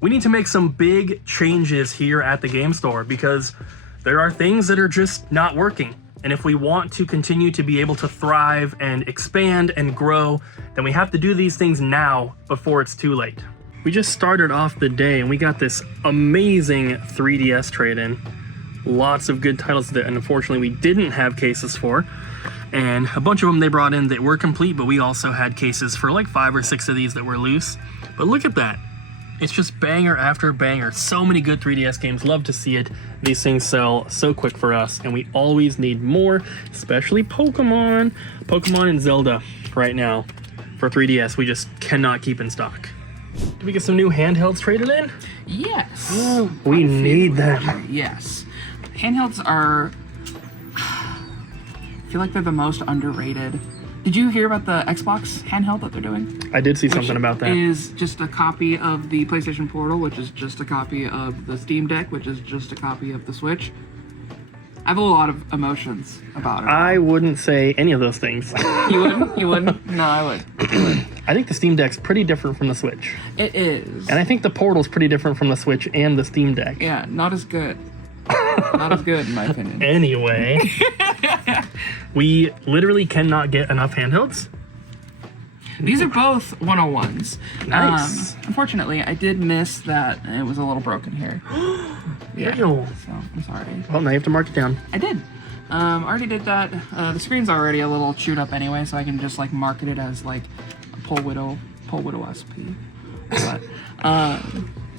we need to make some big changes here at the game store because there are things that are just not working. And if we want to continue to be able to thrive and expand and grow, then we have to do these things now before it's too late. We just started off the day and we got this amazing 3DS trade-in. Lots of good titles that unfortunately we didn't have cases for. And a bunch of them they brought in that were complete, but we also had cases for like 5 or 6 of these that were loose. But look at that. It's just banger after banger. So many good 3DS games. Love to see it. These things sell so quick for us, and we always need more, especially Pokemon. Pokemon and Zelda right now for 3DS. We just cannot keep in stock. Did we get some new handhelds traded in? Yes. Oh, we need them. Yes. Handhelds are... I feel like they're the most underrated. Did you hear about the Xbox handheld that they're doing? I did see something about that. It is just a copy of the PlayStation Portal, which is just a copy of the Steam Deck, which is just a copy of the Switch. I have a lot of emotions about it. I wouldn't say any of those things. You wouldn't? You wouldn't? No, I would. I think the Steam Deck's pretty different from the Switch. It is. And I think the Portal's pretty different from the Switch and the Steam Deck. Yeah, not as good. Not as good, in my opinion. Anyway, we literally cannot get enough handhelds. These are both 101s. Nice. Unfortunately, I did miss that it was a little broken here. Yeah. Ew. So, I'm sorry. Well, now you have to mark it down. I did. Already did that. The screen's already a little chewed up anyway, so I can just like market it as like a Pole Widow SP. But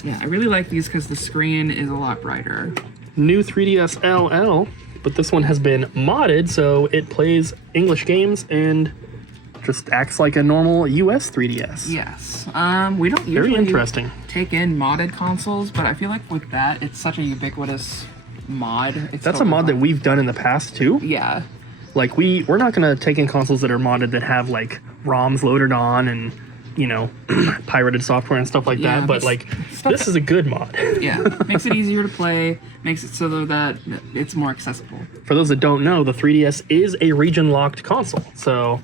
yeah, I really like these because the screen is a lot brighter. New 3DS LL, but this one has been modded, so it plays English games and just acts like a normal US 3DS. Yes. We don't usually Very interesting. take in modded consoles, but I feel like with that, it's such a ubiquitous mod. It's That's a mod that we've done in the past too. Yeah. Like we're not gonna take in consoles that are modded that have like ROMs loaded on and, you know, pirated software and stuff like that, but like this is a good mod. Yeah, makes it easier to play, makes it so that it's more accessible. For those that don't know, the 3DS is a region-locked console, so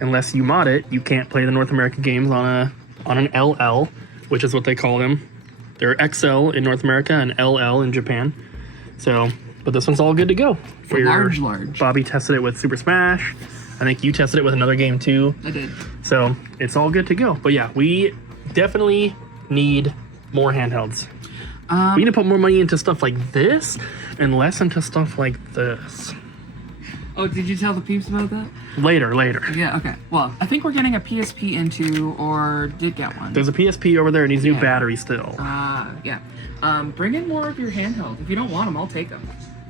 unless you mod it, you can't play the North American games on an LL, which is what they call them. They're XL in North America and LL in Japan. So, but this one's all good to go. For large. Bobby tested it with Super Smash. I think you tested it with another game too. I did. So it's all good to go. But yeah, we definitely need more handhelds. We need to put more money into stuff like this and less into stuff like this. Oh, did you tell the peeps about that? Later. Yeah, okay. Well, I think we're getting a PSP into, or did get one. There's a PSP over there and needs new batteries still. Yeah. Bring in more of your handhelds. If you don't want them, I'll take them.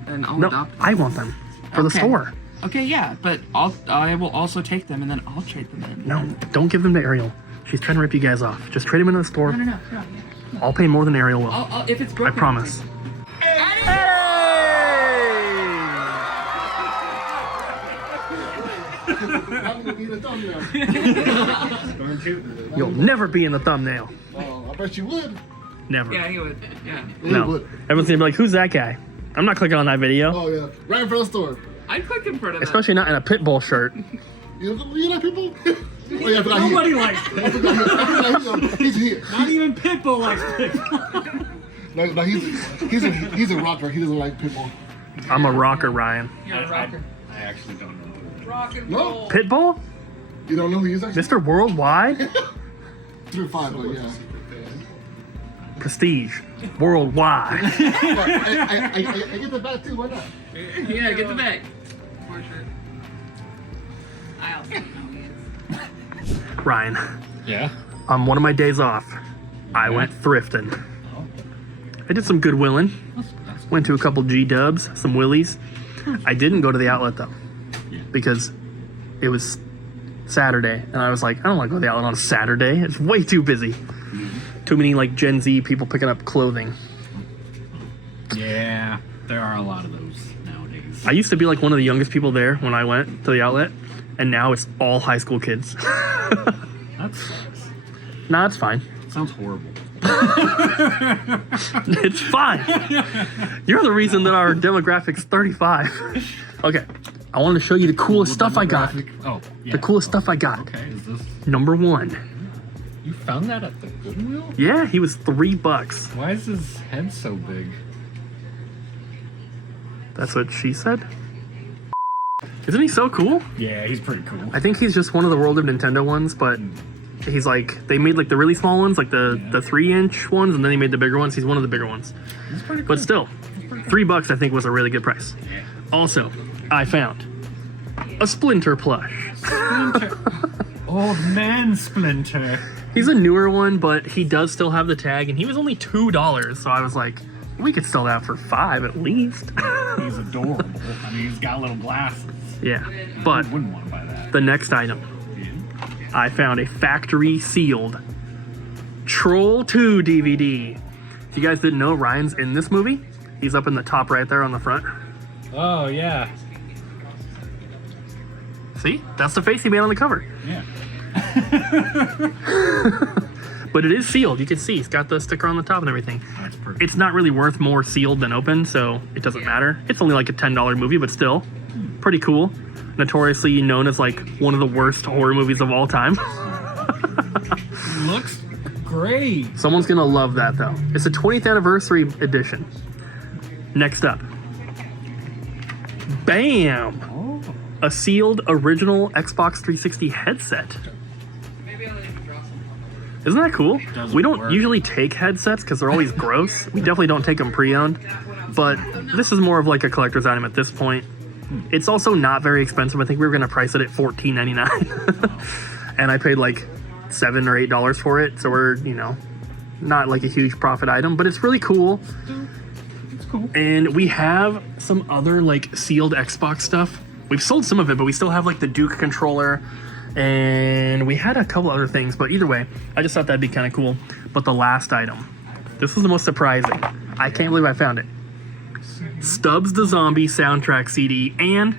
And I'll adopt them. I want them for the store. Okay, yeah, but I will also take them and then I'll trade them in. No, don't give them to Ariel. She's trying to rip you guys off. Just trade them into the store. No. I'll pay more than Ariel will. If it's broken, I promise. I'm gonna be in the thumbnail. You'll never be in the thumbnail. Oh, I bet you would. Never. Yeah, he would. Yeah. No. Would. Everyone's gonna be like, who's that guy? I'm not clicking on that video. Oh yeah, right in front of the store. I'd click in front of that. Especially not in a Pitbull shirt. You like people? Oh yeah, I forgot Nobody he, likes I forgot he's here. Not even Pitbull likes Pitbull. No, he's a rocker. He doesn't like Pitbull. I'm a rocker, Ryan. You're a rocker. I actually don't know. Rock and No. roll. Pitbull? You don't know who he is actually? Mr. Worldwide? 3 or 5, but yeah. Prestige. Worldwide. But I get the back too. Why not? Yeah, get the bag. For sure. I also don't know who he is. Ryan, Yeah? on one of my days off, I went thrifting. I did some Goodwilling. Went to a couple G-dubs, some Willies. I didn't go to the outlet though, because it was Saturday, and I was like, I don't want to go to the outlet on Saturday. It's way too busy. Too many like Gen Z people picking up clothing. Yeah, there are a lot of those nowadays. I used to be like one of the youngest people there when I went to the outlet, and now it's all high school kids. That sucks. Nah, it's fine. Sounds horrible. It's fine. You're the reason that our demographic's 35. Okay, I wanted to show you the coolest stuff I got. Oh, yeah. The coolest stuff I got. Okay, is this? Number one, You found that at the Goodwill? Yeah, he was $3. Why is his head so big? That's what she said. Isn't he so cool? Yeah, he's pretty cool. I think he's just one of the World of Nintendo ones, but he's like, they made like the really small ones, like the 3-inch ones, and then he made the bigger ones. He's one of the bigger ones. He's pretty cool. But still, $3 I think was a really good price. Yeah. Also, I found a Splinter plush. Splinter. Old man Splinter. He's a newer one, but he does still have the tag, and he was only $2. So I was like, we could sell that for $5 at least. He's adorable. I mean, he's got little glasses. Yeah, but Who wouldn't want to buy that? the next item, Yeah. I found a factory sealed Troll 2 DVD. If you guys didn't know, Ryan's in this movie. He's up in the top right there on the front. Oh, yeah. See? That's the face he made on the cover. Yeah. But it is sealed. You can see he's got the sticker on the top and everything. That's pretty It's not really worth more sealed than open, so it doesn't matter. It's only like a $10 movie, but still pretty cool. Notoriously known as like one of the worst horror movies of all time. looks great. Someone's gonna love that though. It's a 20th anniversary edition. Next up. Bam! Oh. A sealed original Xbox 360 headset. Isn't that cool? Doesn't We don't work. usually take headsets because they're always gross. We definitely don't take them pre-owned. But this is more of like a collector's item at this point. It's also not very expensive. I think we were going to price it at $14.99. And I paid like $7 or $8 for it. So we're, you know, not like a huge profit item. But it's really cool. It's cool. And we have some other like sealed Xbox stuff. We've sold some of it, but we still have like the Duke controller. And we had a couple other things, but either way, I just thought that'd be kind of cool. But the last item, this was the most surprising. I can't believe I found it. Stubbs the Zombie soundtrack CD and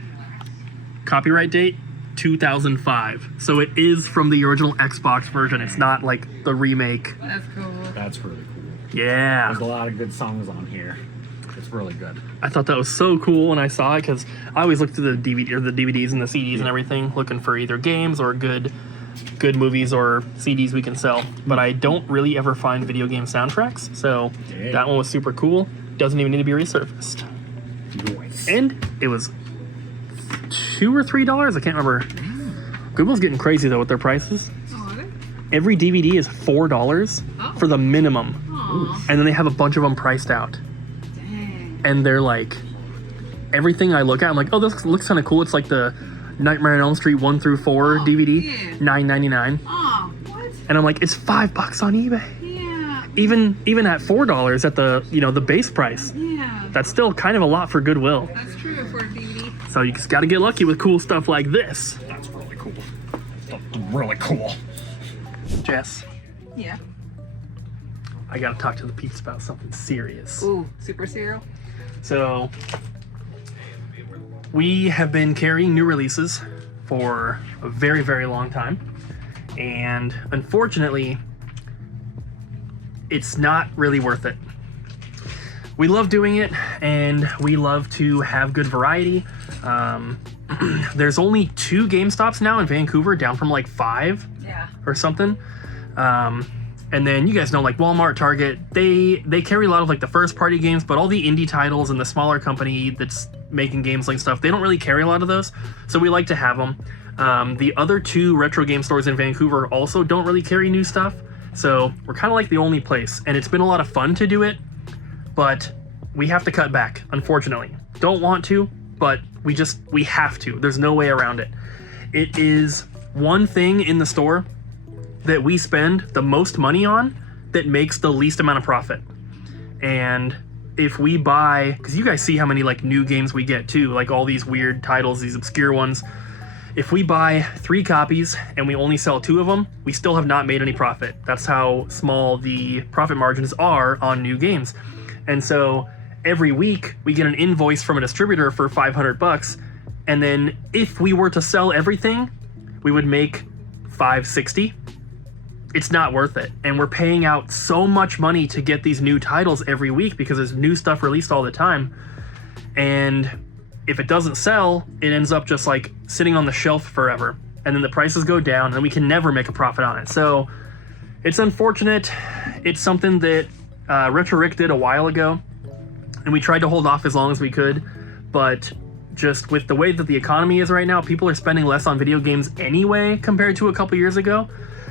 copyright date 2005. So it is from the original Xbox version. It's not like the remake. That's cool. That's really cool. Yeah. There's a lot of good songs on here. It's really good. I thought that was so cool when I saw it because I always look through the DVD or the DVDs and the CDs and everything, looking for either games or good movies or CDs we can sell. But I don't really ever find video game soundtracks, so Yeah. that one was super cool. Doesn't even need to be resurfaced. Nice. And it was $2 or $3. I can't remember. Google's getting crazy though with their prices. Every DVD is $4 for the minimum, and then they have a bunch of them priced out. And they're like, everything I look at, I'm like, oh, this looks kind of cool. It's like the Nightmare on Elm Street 1 through 4 DVD, yeah. $9.99. Oh, what? And I'm like, it's $5 on eBay. Yeah. Even at $4 at the, you know, the base price. Yeah. That's still kind of a lot for Goodwill. That's true for a DVD. So you just got to get lucky with cool stuff like this. That's really cool. That's really cool. Jess, Yeah. I got to talk to the peeps about something serious. Ooh, super cereal. So, we have been carrying new releases for a very, very long time. And unfortunately, it's not really worth it. We love doing it, and we love to have good variety. There's only 2 GameStops now in Vancouver, down from like 5 Yeah. or something. And then you guys know, like Walmart, Target, they carry a lot of like the first party games, but all the indie titles and the smaller company that's making games like stuff, they don't really carry a lot of those. So we like to have them. The other 2 retro game stores in Vancouver also don't really carry new stuff. So we're kind of like the only place, and it's been a lot of fun to do it, but we have to cut back, unfortunately. Don't want to, but we have to. There's no way around it. It is one thing in the store that we spend the most money on that makes the least amount of profit. And if we buy, because you guys see how many like new games we get too, like all these weird titles, these obscure ones. If we buy 3 copies and we only sell 2 of them, we still have not made any profit. That's how small the profit margins are on new games. And so every week we get an invoice from a distributor for $500, and then if we were to sell everything, we would make $560. It's not worth it. And we're paying out so much money to get these new titles every week because there's new stuff released all the time. And if it doesn't sell, it ends up just like sitting on the shelf forever. And then the prices go down and we can never make a profit on it. So It's unfortunate. It's something that Retro Rick did a while ago, and we tried to hold off as long as we could, but just with the way that the economy is right now, people are spending less on video games anyway compared to a couple years ago.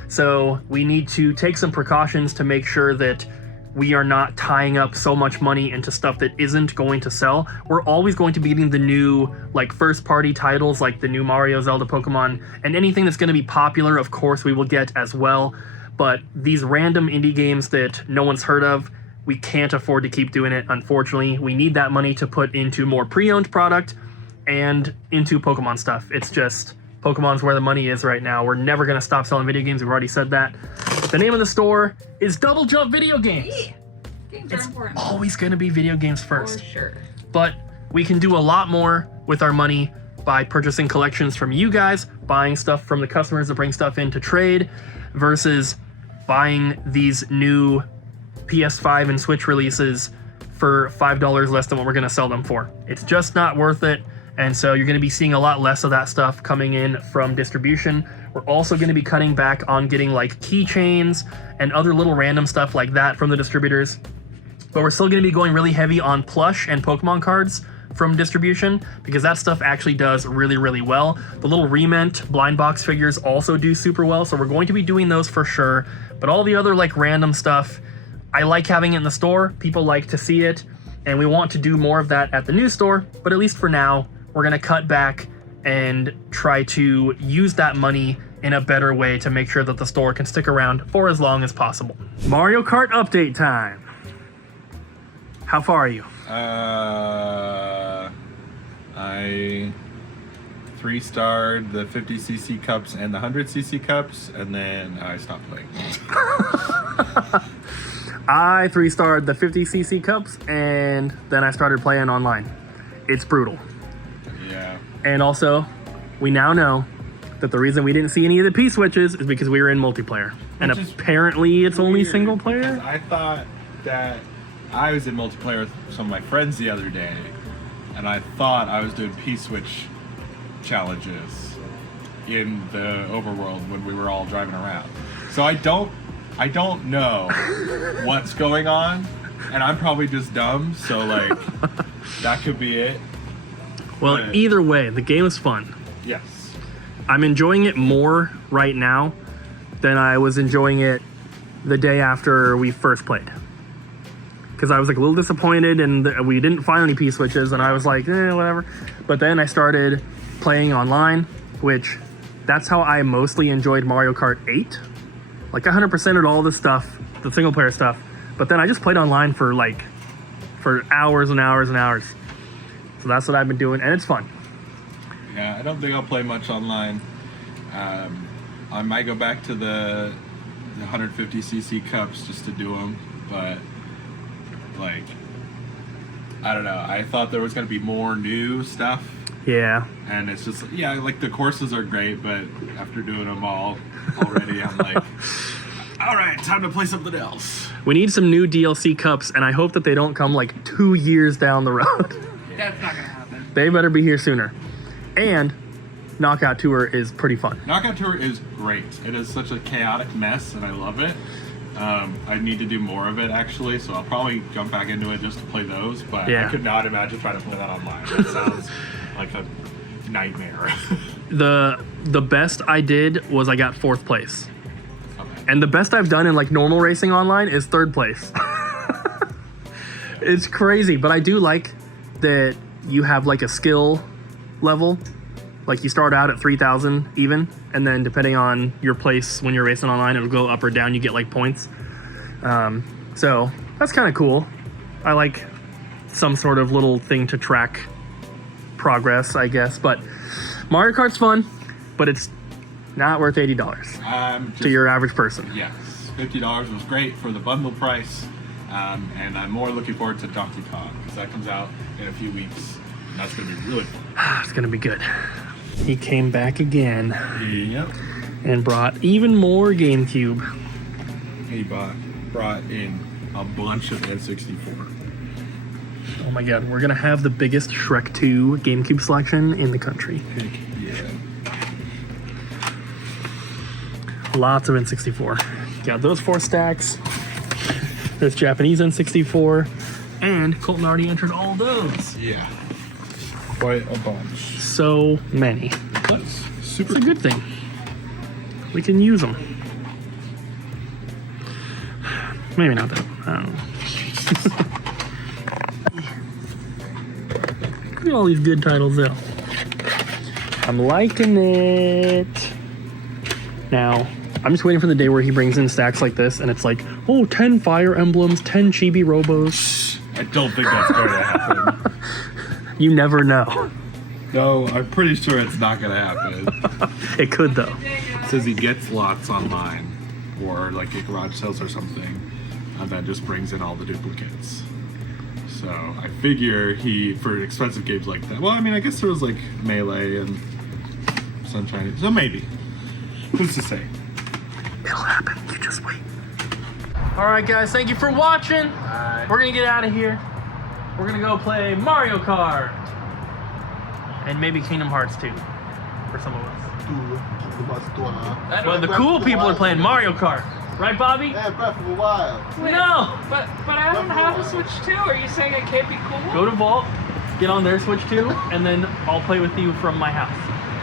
So we need to take some precautions to make sure that we are not tying up so much money into stuff that isn't going to sell. We're always going to be getting the new like first party titles like the new Mario, Zelda, Pokemon, and anything that's going to be popular, of course, we will get as well. But these random indie games that no one's heard of, we can't afford to keep doing it, unfortunately. We need that money to put into more pre-owned product and into Pokemon stuff. It's just, Pokemon's where the money is right now. We're never going to stop selling video games. We've already said that. The name of the store is Double Jump Video Games. Yeah. Games are It's important. always going to be video games For first. sure. But we can do a lot more with our money by purchasing collections from you guys, buying stuff from the customers that bring stuff in to trade, versus buying these new PS5 and Switch releases for $5 less than what we're going to sell them for. It's just not worth it, and so you're going to be seeing a lot less of that stuff coming in from distribution. We're also going to be cutting back on getting like keychains and other little random stuff like that from the distributors, but we're still going to be going really heavy on plush and Pokemon cards from distribution, because that stuff actually does really, really well. The little Rement blind box figures also do super well, so we're going to be doing those for sure. But all the other like random stuff, I like having it in the store. People like to see it, and we want to do more of that at the new store. But at least for now, we're going to cut back and try to use that money in a better way to make sure that the store can stick around for as long as possible. Mario Kart update time. How far are you? I 3-starred the 50cc cups and the 100cc cups, and then I stopped playing. I 3-starred the 50cc cups, and then I started playing online. It's brutal. Yeah. And also, we now know that the reason we didn't see any of the P-switches is because we were in multiplayer. And Which is apparently it's only Weird, single because player? I thought that I was in multiplayer with some of my friends the other day, and I thought I was doing P-switch challenges in the overworld when we were all driving around. So I don't know what's going on, and I'm probably just dumb, so like that could be it. Well, But- either way, the game is fun. Yes. I'm enjoying it more right now than I was enjoying it the day after we first played. Because I was like a little disappointed and we didn't find any P-switches, and I was like, whatever. But then I started playing online, which that's how I mostly enjoyed Mario Kart 8. Like 100%ed all the stuff, the single player stuff. But then I just played online for hours and hours and hours. So that's what I've been doing, and it's fun. Yeah, I don't think I'll play much online. I might go back to the 150cc cups just to do them, but like, I don't know. I thought there was going to be more new stuff, Yeah. and it's just, yeah, like the courses are great, but after doing them all already, I'm like, all right, time to play something else. We need some new DLC cups, and I hope that they don't come like 2 years down the road. That's not gonna happen. They better be here sooner. And Knockout Tour is pretty fun. Knockout Tour is great. It is such a chaotic mess, and I love it. I need to do more of it, actually, so I'll probably jump back into it just to play those, but Yeah. I could not imagine trying to play that online. That sounds like a nightmare. The best I did was I got 4th place. Okay. And the best I've done in like normal racing online is 3rd place. It's crazy, but I do like that you have like a skill level. Like you start out at 3,000 even, and then depending on your place when you're racing online, it'll go up or down. You get like points. So that's kind of cool. I like some sort of little thing to track progress, I guess. But Mario Kart's fun, but it's not worth $80 to your average person. Yes, $50 was great for the bundle price, and I'm more looking forward to Donkey Kong, because that comes out in a few weeks, and that's going to be really fun. It's gonna be good. He came back again Yep. and brought even more GameCube. He brought in a bunch of N64. Oh my god, we're gonna have the biggest Shrek 2 GameCube selection in the country. Yeah. Lots of N64. Got those 4 stacks. This Japanese N64. And Colton already entered all those. Yeah. Quite a bunch. So many. That's super It's a good thing. We can use them. Maybe not though. I don't know. Look at all these good titles though. I'm liking it. Now, I'm just waiting for the day where he brings in stacks like this and it's like, oh, 10 Fire Emblems, 10 Chibi Robos. I don't think that's going to happen. You never know. No, I'm pretty sure it's not going to happen. It could though. It says he gets lots online or like at garage sales or something and then just brings in all the duplicates. So I figure he, for expensive games like that, well, I mean, I guess there was like Melee and Sunshine, so maybe. Who's to say? It'll happen. You just wait. All right, guys. Thank you for watching. We're gonna get out of here. We're gonna go play Mario Kart and maybe Kingdom Hearts 2 for some of us. But the cool people are playing Mario Kart, right, Bobby? Yeah, Breath of the Wild. No. But I don't have a Switch 2. Are you saying it can't be cool? Go to Vault, get on their Switch 2, and then I'll play with you from my house.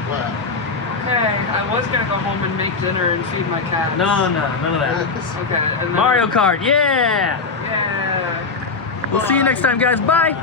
Wow. Okay, I was gonna go home and make dinner and feed my cat. No, none of that. Okay. And then, Mario Kart, yeah. Yeah. We'll see you next time, guys. Bye.